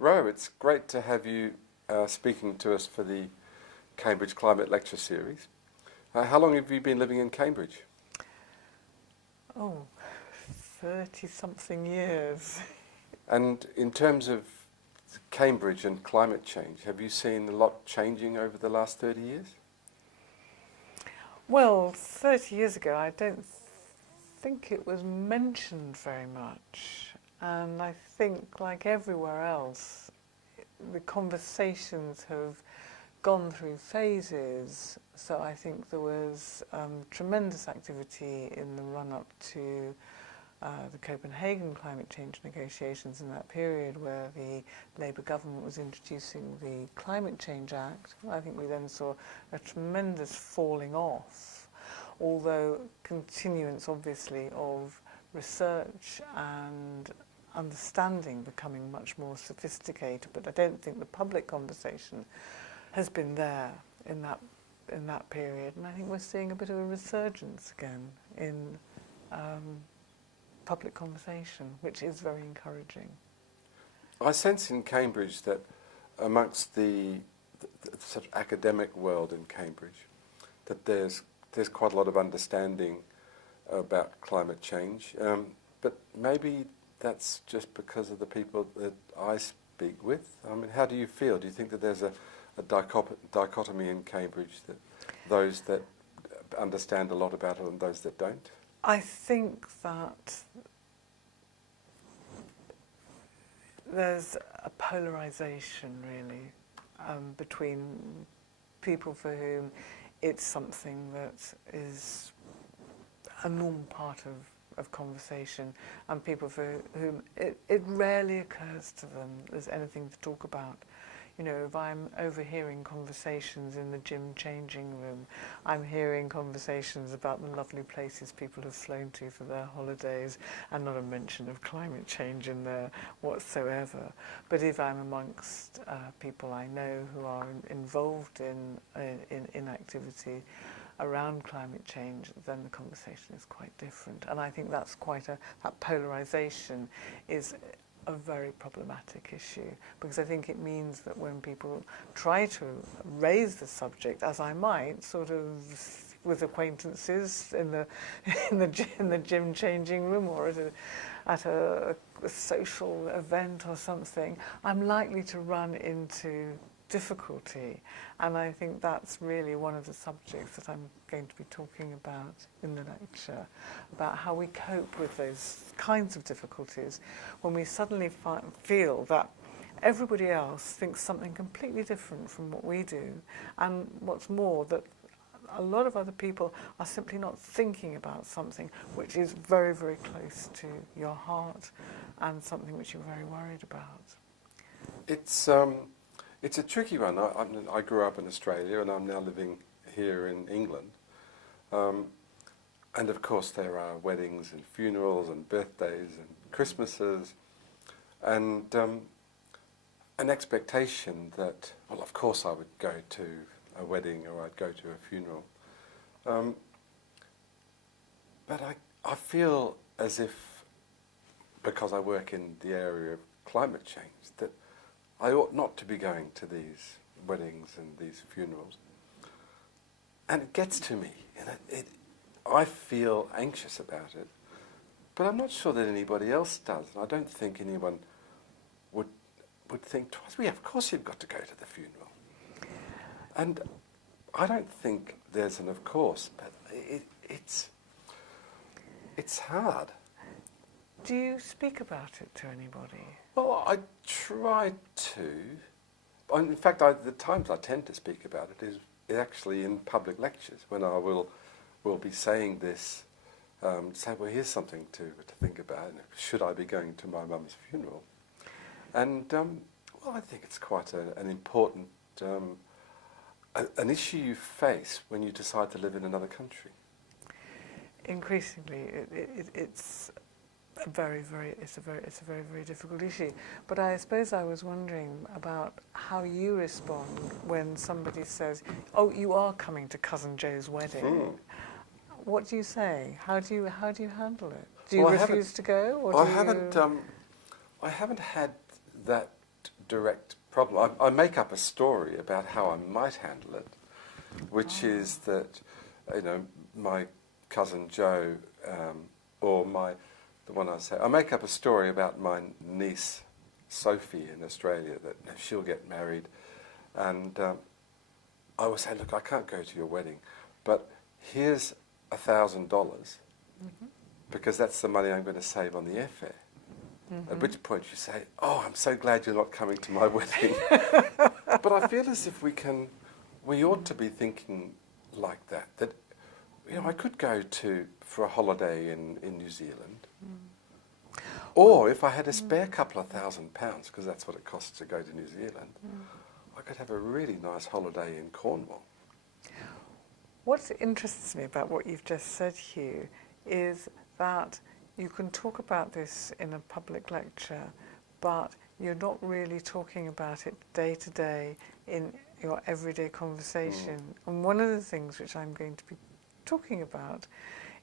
Ro, it's great to have you speaking to us for the Cambridge Climate Lecture Series. How long have you been living in Cambridge? Oh, 30-something years. And in terms of Cambridge and climate change, have you seen a lot changing over the last 30 years? Well, 30 years ago, I don't think it was mentioned very much. And I think, like everywhere else, the conversations have gone through phases. So I think there was tremendous activity in the run-up to the Copenhagen climate change negotiations in that period, where the Labour government was introducing the Climate Change Act. I think we then saw a tremendous falling off, although continuance obviously of research and understanding becoming much more sophisticated. But I don't think the public conversation has been there in that period, and I think we're seeing a bit of a resurgence again in public conversation, which is very encouraging. I sense in Cambridge that amongst the sort of academic world in Cambridge, that there's quite a lot of understanding about climate change, but maybe that's just because of the people that I speak with. I mean, how do you feel? Do you think that there's a dichotomy in Cambridge, that those that understand a lot about it and those that don't? I think that there's a polarisation, really, between people for whom it's something that is a normal part of conversation, and people for whom it rarely occurs to them there's anything to talk about. You know, if I'm overhearing conversations in the gym changing room, I'm hearing conversations about the lovely places people have flown to for their holidays, and not a mention of climate change in there whatsoever. But if I'm amongst people I know who are involved in activity around climate change, then the conversation is quite different. And I think that's that polarisation is a very problematic issue, because I think it means that when people try to raise the subject, as I might, sort of with acquaintances in the gym changing room, or at a social event or something, I'm likely to run into difficulty. And I think that's really one of the subjects that I'm going to be talking about in the lecture, about how we cope with those kinds of difficulties when we suddenly feel that everybody else thinks something completely different from what we do, and what's more, that a lot of other people are simply not thinking about something which is very, very close to your heart and something which you're very worried about. It's a tricky one. I grew up in Australia and I'm now living here in England. And of course there are weddings and funerals and birthdays and Christmases, and an expectation that, well, of course I would go to a wedding or I'd go to a funeral. But I feel as if, because I work in the area of climate change, that I ought not to be going to these weddings and these funerals. And it gets to me. I feel anxious about it, but I'm not sure that anybody else does. And I don't think anyone would think twice. Yeah, of course you've got to go to the funeral. And I don't think there's an of course, but it's hard. Do you speak about it to anybody? Well, I try to. In fact, the times I tend to speak about it is actually in public lectures, when I will be saying this, say, well, here's something to think about. Should I be going to my mum's funeral? And, well, I think it's quite an important, an issue you face when you decide to live in another country. Increasingly, it's a very, very difficult issue. But I suppose I was wondering about how you respond when somebody says, "Oh, you are coming to Cousin Joe's wedding." What do you say? How do you handle it? Do you refuse to go, or I haven't had that direct problem. I make up a story about how I might handle it, which is that, you know, my cousin Joe, or the one I say, I make up a story about my niece Sophie in Australia, that she'll get married, and I will say, look, I can't go to your wedding, but here's $1,000 because that's the money I'm going to save on the airfare. At which point you say, oh, I'm so glad you're not coming to my wedding. But I feel as if we ought to be thinking like that, that, you know, I could go for a holiday in New Zealand, or if I had a spare couple of £1,000, because that's what it costs to go to New Zealand, I could have a really nice holiday in Cornwall. What interests me about what you've just said, Hugh, is that you can talk about this in a public lecture, but you're not really talking about it day to day in your everyday conversation. And one of the things which I'm going to be talking about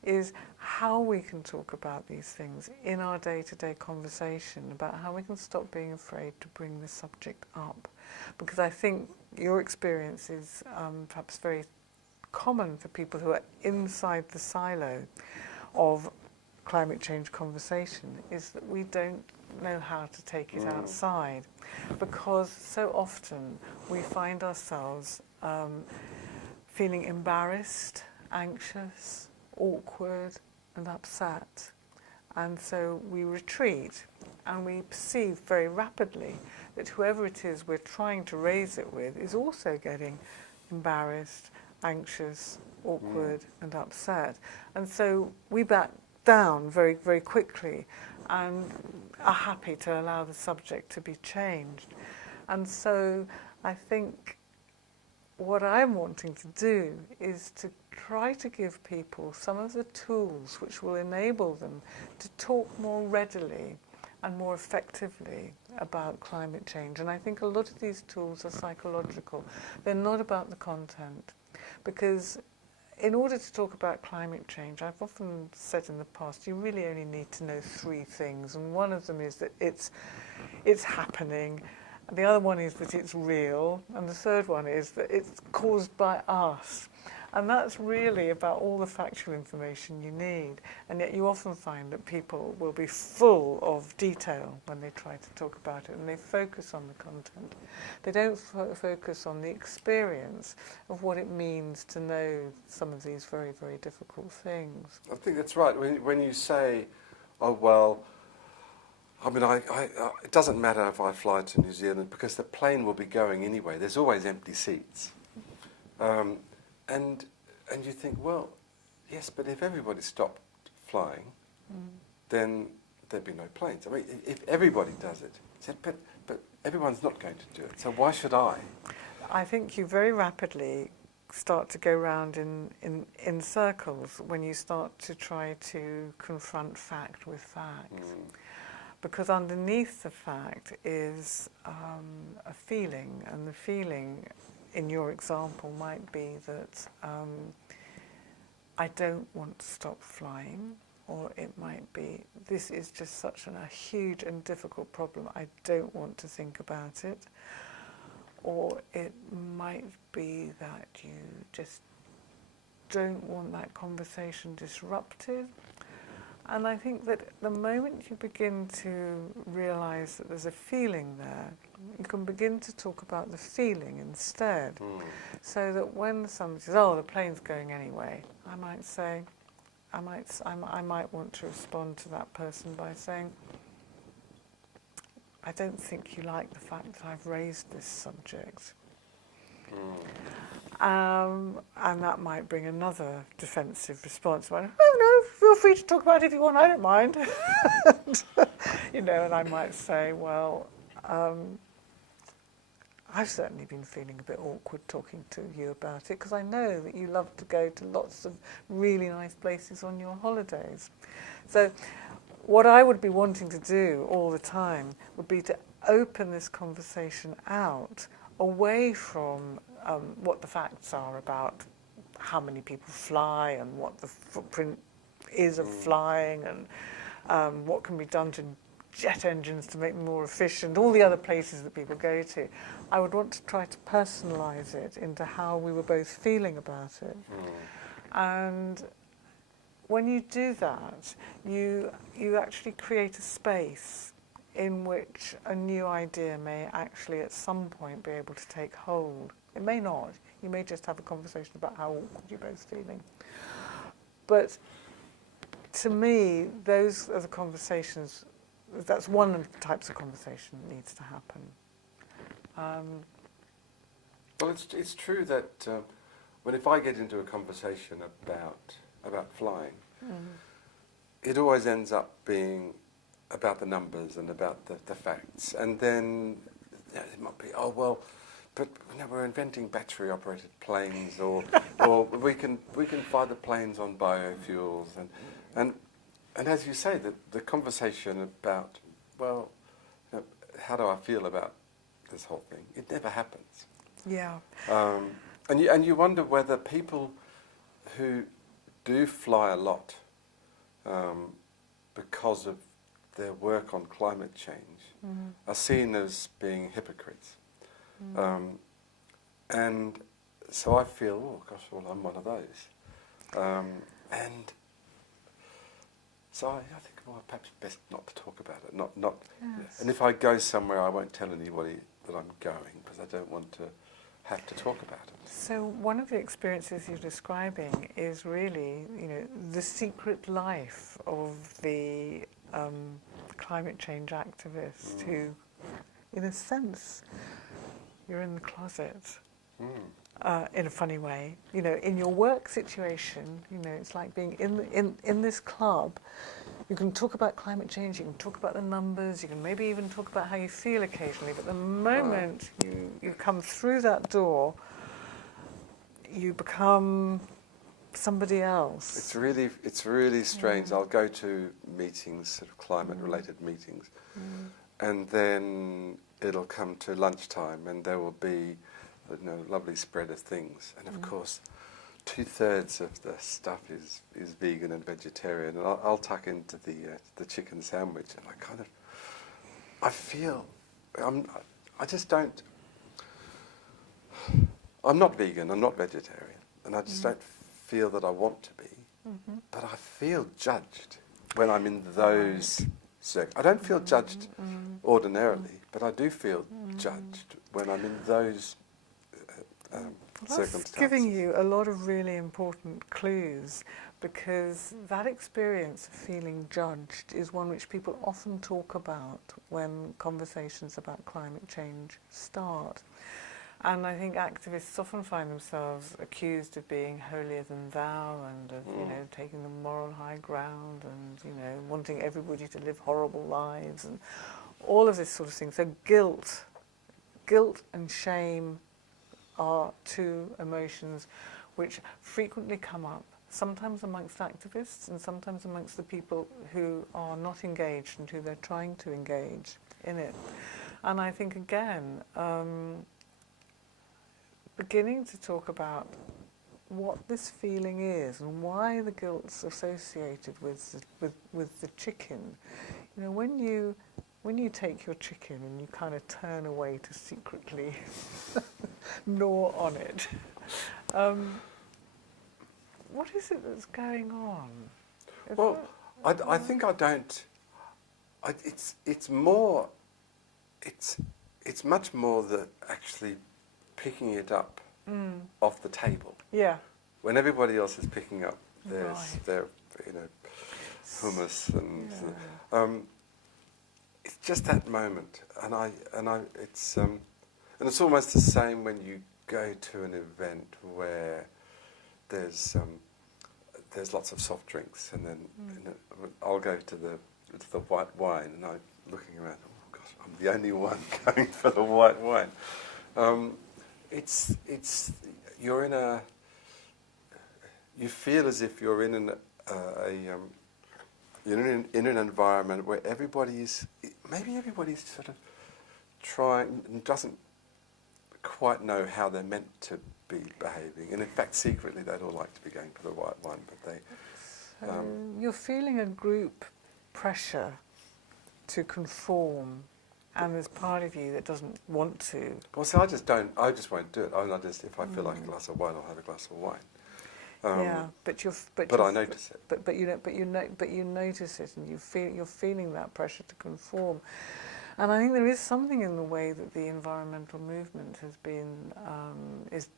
is how we can talk about these things in our day-to-day conversation, about how we can stop being afraid to bring the subject up. Because I think your experience is perhaps very common for people who are inside the silo of climate change conversation, is that we don't know how to take it outside, because so often we find ourselves feeling embarrassed, anxious, awkward and upset, and so we retreat, and we perceive very rapidly that whoever it is we're trying to raise it with is also getting embarrassed, anxious, awkward and upset, and so we back down very, very quickly and are happy to allow the subject to be changed. And so I think what I'm wanting to do is to try to give people some of the tools which will enable them to talk more readily and more effectively about climate change. And I think a lot of these tools are psychological. They're not about the content, because in order to talk about climate change, I've often said in the past, you really only need to know 3 things, and one of them is that it's happening, the other one is that it's real, and the third one is that it's caused by us. And that's really about all the factual information you need. And yet you often find that people will be full of detail when they try to talk about it, and they focus on the content. They don't focus on the experience of what it means to know some of these very, very difficult things. I think that's right. When you say, oh, well, I mean, it doesn't matter if I fly to New Zealand because the plane will be going anyway. There's always empty seats. And you think, well, yes, but if everybody stopped flying, then there'd be no planes. I mean, if everybody does it, but everyone's not going to do it, so why should I? I think you very rapidly start to go round in circles when you start to try to confront fact with fact. Because underneath the fact is a feeling, and the feeling in your example might be that I don't want to stop flying, or it might be this is just such a huge and difficult problem, I don't want to think about it, or it might be that you just don't want that conversation disrupted. And I think that the moment you begin to realise that there's a feeling there, you can begin to talk about the feeling instead. So that when somebody says, oh, the plane's going anyway, I might say, I might want to respond to that person by saying, I don't think you like the fact that I've raised this subject. And that might bring another defensive response. Oh no, feel free to talk about it if you want, I don't mind. You know, and I might say, well, I've certainly been feeling a bit awkward talking to you about it, because I know that you love to go to lots of really nice places on your holidays. So what I would be wanting to do all the time would be to open this conversation out away from what the facts are about how many people fly and what the footprint is of flying, and what can be done to jet engines to make them more efficient, all the other places that people go to. I would want to try to personalise it into how we were both feeling about it. And when you do that, you actually create a space in which a new idea may actually at some point be able to take hold. It may not. You may just have a conversation about how awkward you're both feeling. But to me, those are the conversations, that's one of the types of conversation that needs to happen. Well, it's true that if I get into a conversation about flying, it always ends up being about the numbers and about the facts. And then it might be, oh, well, but we're inventing battery-operated planes, or we can fly the planes on biofuels, and as you say, the conversation about, well, how do I feel about this whole thing? It never happens. Yeah. And you wonder whether people who do fly a lot because of their work on climate change are seen as being hypocrites. And so I feel, oh gosh, well, I'm one of those. And so I think, well, perhaps best not to talk about it. Not. Yes. And if I go somewhere, I won't tell anybody that I'm going, because I don't want to have to talk about it. So one of the experiences you're describing is really, the secret life of the climate change activist who, in a sense, you're in the closet. In a funny way, in your work situation, it's like being in this club. You can talk about climate change, you can talk about the numbers, you can maybe even talk about how you feel occasionally, but the moment you come through that door, you become somebody else. It's really strange. I'll go to meetings, sort of climate-related meetings, and then it'll come to lunchtime, and there will be a lovely spread of things, and of course 2/3 of the stuff is vegan and vegetarian, and I'll tuck into the chicken sandwich, and I feel I just don't. I'm not vegan, I'm not vegetarian, and I just don't feel that I want to be, but I feel judged when I'm in those I don't feel judged ordinarily, but I do feel judged when I'm in those circumstances. That's giving you a lot of really important clues, because that experience of feeling judged is one which people often talk about when conversations about climate change start. And I think activists often find themselves accused of being holier than thou, and of taking the moral high ground, and wanting everybody to live horrible lives, and all of this sort of thing. So guilt and shame are two emotions which frequently come up, sometimes amongst activists and sometimes amongst the people who are not engaged and who they're trying to engage in it. And I think, again, beginning to talk about what this feeling is and why the guilt's associated with the chicken. When you take your chicken and you kind of turn away to secretly gnaw on it, what is it that's going on? Well, I think I don't. It's more. It's much more that actually picking it up off the table. Yeah. When everybody else is picking up their Right. hummus and it's just that moment, and it's almost the same when you go to an event where there's lots of soft drinks, and then I'll go to the white wine, and I'm looking around. Oh gosh, I'm the only one going for the white wine. You feel as if you're in an environment where everybody's sort of trying and doesn't quite know how they're meant to be behaving, and in fact secretly they'd all like to be going for the white wine, but they. You're feeling a group pressure to conform, and there's part of you that doesn't want to. Well, see, I just won't do it. If I feel like a glass of wine, I'll have a glass of wine. Yeah, but I notice it. But you notice it, and you're feeling that pressure to conform. And I think there is something in the way that the environmental movement has been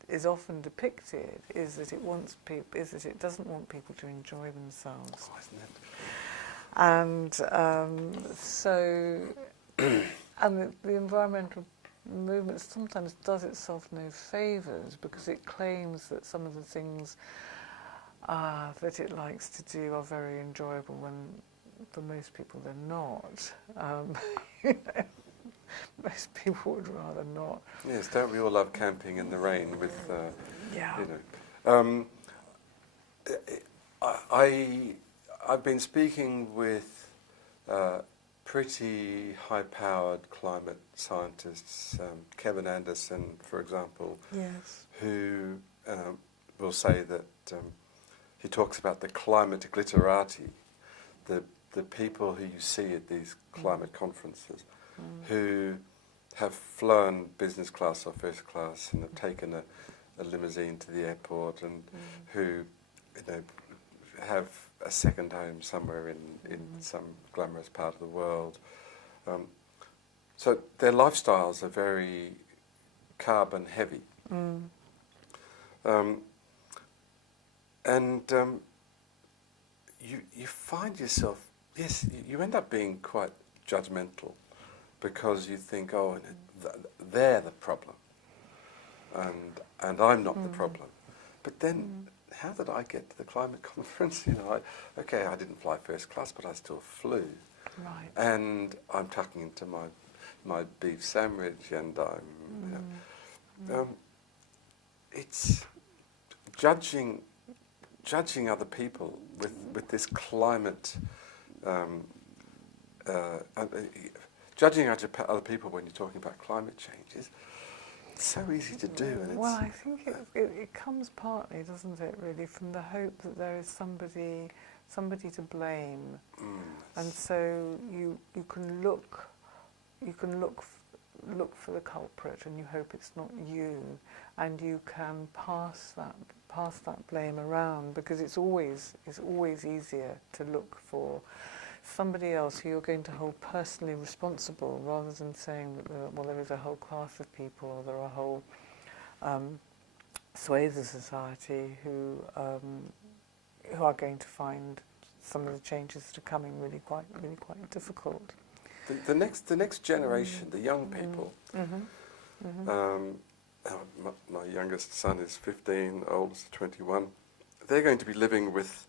is often depicted, is that it doesn't want people to enjoy themselves. Oh, isn't it? And so, and the environmental movement sometimes does itself no favours, because it claims that some of the things that it likes to do are very enjoyable when for most people they're not. Most people would rather not. Yes, don't we all love camping in the rain with, Yeah. you know. I've been speaking with pretty high-powered climate scientists, Kevin Anderson, for example, Yes. who will say that he talks about the climate literati, the people who you see at these climate conferences, who have flown business class or first class and have taken a limousine to the airport, and who, have a second home somewhere in some glamorous part of the world. So their lifestyles are very carbon heavy. You find yourself, yes, you end up being quite judgmental, because you think, oh, they're the problem, and I'm not the problem. But then, how did I get to the climate conference? I didn't fly first class, but I still flew. Right. And I'm tucking into my beef sandwich, and I'm, it's judging other people with this climate, judging other people when you're talking about climate change is so easy to do. And Well, I think it comes partly, doesn't it, really, from the hope that there is somebody to blame, and so you can look for the culprit, and you hope it's not you, and you can pass that blame around, because it's always easier to look for somebody else who you're going to hold personally responsible, rather than saying that there is a whole class of people, or there are whole swathes of society who are going to find some of the changes that are coming really quite difficult. The next generation, the young people. My youngest son is 15, oldest 21. They're going to be living with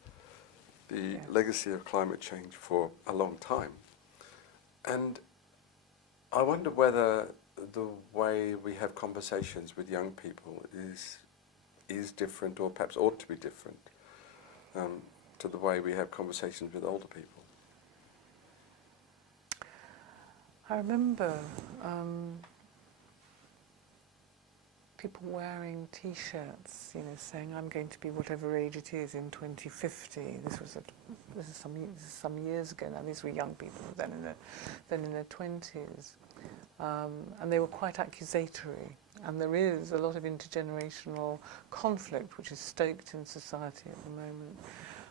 the legacy of climate change for a long time. And I wonder whether the way we have conversations with young people is different, or perhaps ought to be different, to the way we have conversations with older people. I remember people wearing T-shirts, saying, "I'm going to be whatever age it is in 2050." This is some years ago now. These were young people then in their 20s, and they were quite accusatory. And there is a lot of intergenerational conflict which is stoked in society at the moment.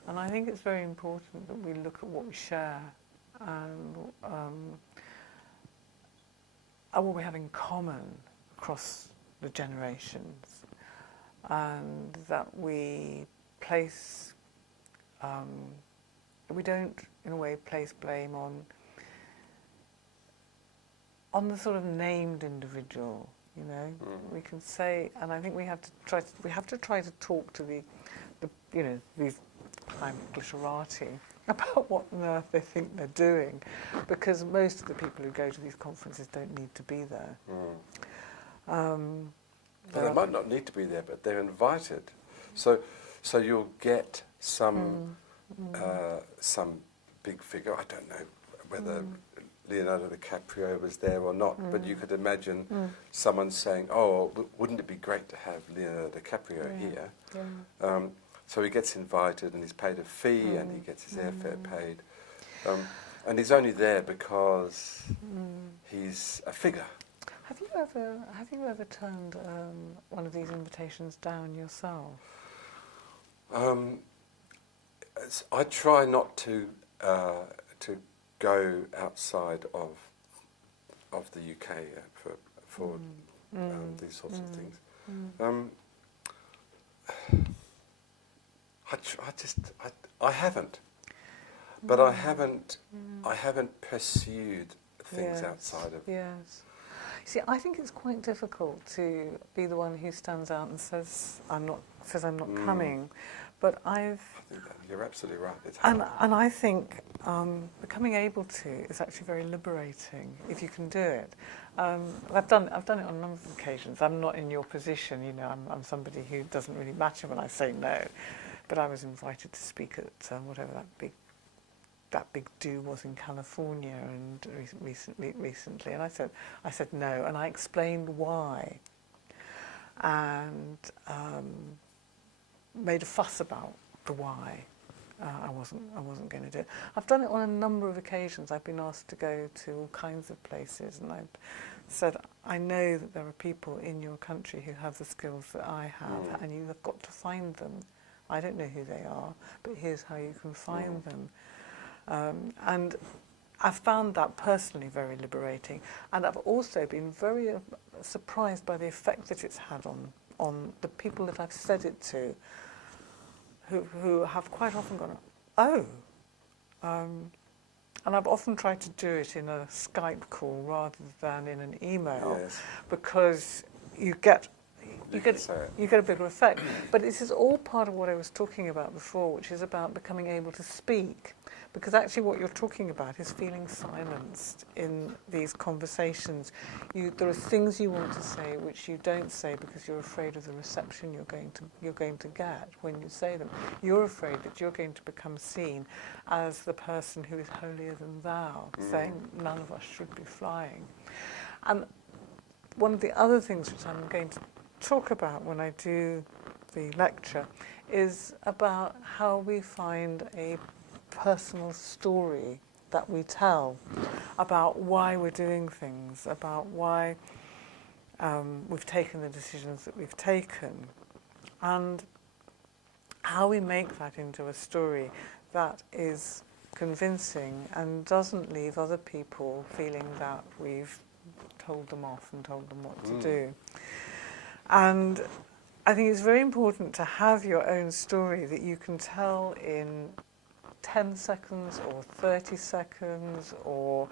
And I think it's very important that we look at what we share and what we have in common across the generations, and that we place, we don't, in a way, place blame on the sort of named individual. We can say, and I think we have to try to talk to these climate literati about what on earth they think they're doing, because most of the people who go to these conferences don't need to be there. They might not need to be there, but they're invited. So you'll get some big figure. I don't know whether Leonardo DiCaprio was there or not, but you could imagine someone saying, "Oh, wouldn't it be great to have Leonardo DiCaprio here?" Yeah. So he gets invited, and he's paid a fee, and he gets his airfare paid. And he's only there because he's a figure. Have you ever turned one of these invitations down yourself? I try not to go outside of the UK for these sorts of things. I haven't, but I haven't pursued things outside of. Yes. See, I think it's quite difficult to be the one who stands out and says I'm not coming, but I think that you're absolutely right. It's and I think becoming able to is actually very liberating if you can do it. I've done it on a number of occasions. I'm not in your position, you know. I'm somebody who doesn't really matter when I say no, but I was invited to speak at whatever that big do was in California and recently, and I said no, and I explained why, and made a fuss about the why. I wasn't going to do it. I've done it on a number of occasions. I've been asked to go to all kinds of places, and I've said, I know that there are people in your country who have the skills that I have, and you have got to find them. I don't know who they are, but here's how you can find them. And I've found that personally very liberating, and I've also been very surprised by the effect that it's had on the people that I've said it to, who have quite often gone, oh. And I've often tried to do it in a Skype call rather than in an email, because you get a bigger effect. But this is all part of what I was talking about before, which is about becoming able to speak. Because actually what you're talking about is feeling silenced in these conversations. There are things you want to say which you don't say because you're afraid of the reception you're going to get when you say them. You're afraid that you're going to become seen as the person who is holier than thou, saying none of us should be flying. And one of the other things which I'm going to talk about when I do the lecture is about how we find a personal story that we tell about why we're doing things, about why we've taken the decisions that we've taken, and how we make that into a story that is convincing and doesn't leave other people feeling that we've told them off and told them what to do. And I think it's very important to have your own story that you can tell in 10 seconds or 30 seconds or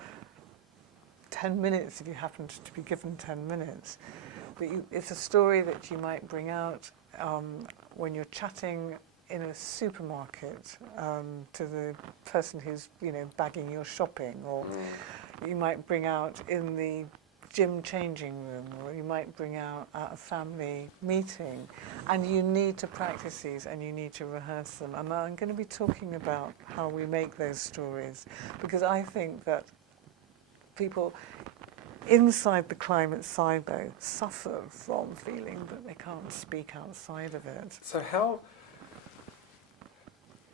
10 minutes if you happen to be given 10 minutes. But it's a story that you might bring out when you're chatting in a supermarket to the person who's bagging your shopping, or you might bring out in the gym changing room, or you might bring out at a family meeting, and you need to practice these and you need to rehearse them. And I'm going to be talking about how we make those stories, because I think that people inside the climate silo suffer from feeling that they can't speak outside of it. So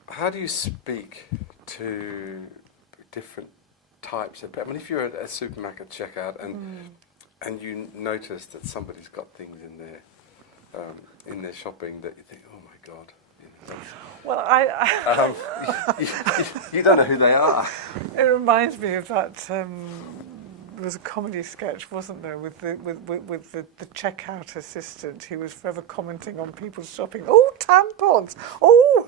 how do you speak to different types of... I mean, if you're at a supermarket checkout and you notice that somebody's got things in their shopping that you think, oh my God, well, you don't know who they are. It reminds me of that. There was a comedy sketch, wasn't there, with the checkout assistant who was forever commenting on people's shopping. Oh, tampons! Oh,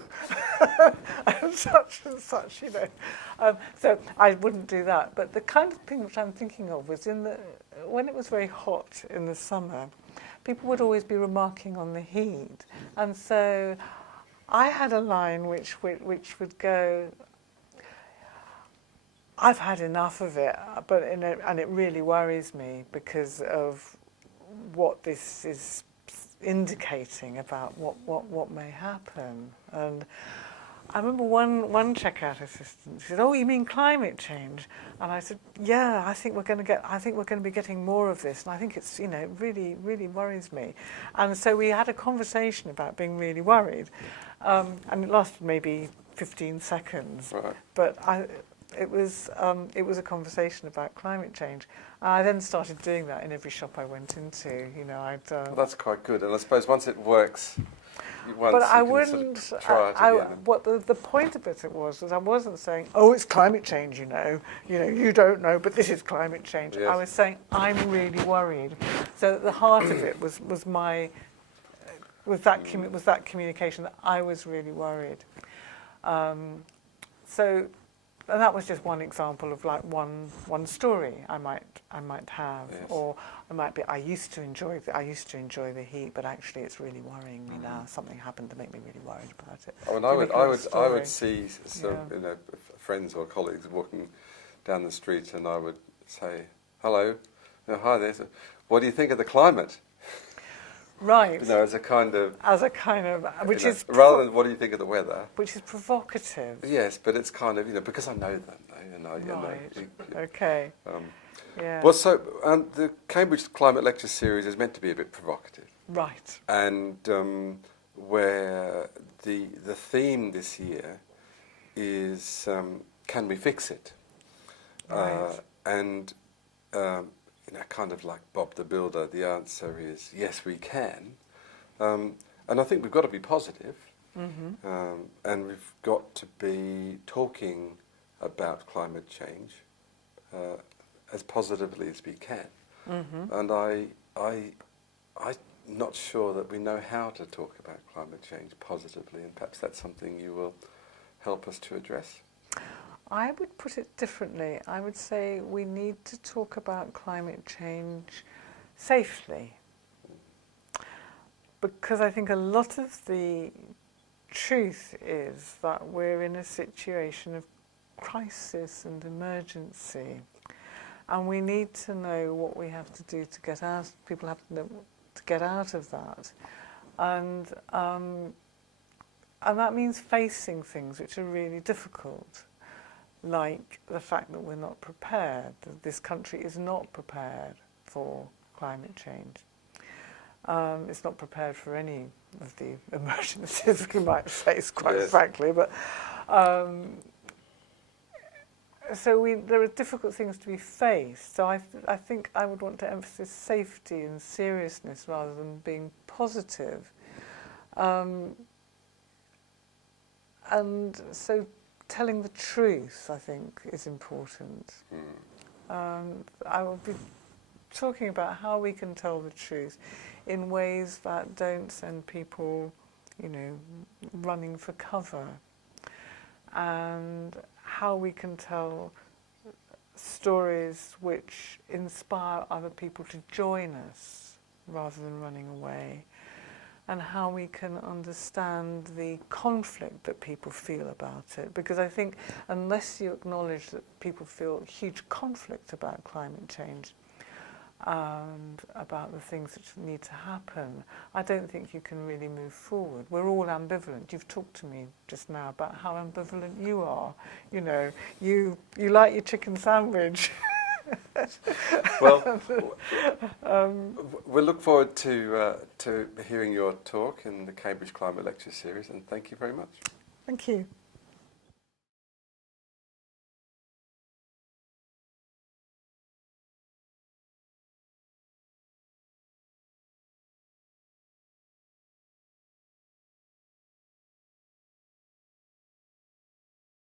and such, So I wouldn't do that. But the kind of thing which I'm thinking of was when it was very hot in the summer, people would always be remarking on the heat, and so I had a line which would go, I've had enough of it, and it really worries me because of what this is indicating about what may happen. And I remember one checkout assistant said, "Oh, you mean climate change?" And I said, "Yeah, I think we're going to be getting more of this, and I think it's it really worries me." And so we had a conversation about being really worried, and it lasted maybe 15 seconds. Right. But it was a conversation about climate change. I then started doing that in every shop I went into. You know, Well, that's quite good, and I suppose once it works, but I wouldn't. Sort of try it again. What the point of it was I wasn't saying, "Oh, it's climate change." You don't know, but this is climate change. Yes. I was saying, "I'm really worried." So at the heart of it was that communication that I was really worried. And that was just one example of like one story I might have, yes. or I used to enjoy the heat, but actually it's really worrying me now. Something happened to make me really worried about it. Oh, and I would see some friends or colleagues walking down the street, and I would say, "Hello, hi there. So, what do you think of the climate?" Right. As a kind of, which is rather than what do you think of the weather, which is provocative. Yes, but it's kind of because I know them. Right. Okay. Yeah. Well, so the Cambridge Climate Lecture Series is meant to be a bit provocative. Right. And where the theme this year is can we fix it? Right. And kind of like Bob the Builder, the answer is yes, we can. And I think we've got to be positive, and we've got to be talking about climate change as positively as we can. And I'm not sure that we know how to talk about climate change positively, and perhaps that's something you will help us to address. I would put it differently. I would say we need to talk about climate change safely, because I think a lot of the truth is that we're in a situation of crisis and emergency, and we need to know what we have to do to get out. People have to know to get out of that, and that means facing things which are really difficult, like the fact that we're not prepared. This country is not prepared for climate change. It's not prepared for any of the emergencies we might face, quite frankly. But there are difficult things to be faced. So I think I would want to emphasise safety and seriousness rather than being positive. And so telling the truth, I think, is important. I will be talking about how we can tell the truth in ways that don't send people, running for cover, and how we can tell stories which inspire other people to join us rather than running away, and how we can understand the conflict that people feel about it. Because I think unless you acknowledge that people feel huge conflict about climate change and about the things that need to happen, I don't think you can really move forward. We're all ambivalent. You've talked to me just now about how ambivalent you are. You like your chicken sandwich. Well, we'll look forward to hearing your talk in the Cambridge Climate Lecture Series, and thank you very much. Thank you.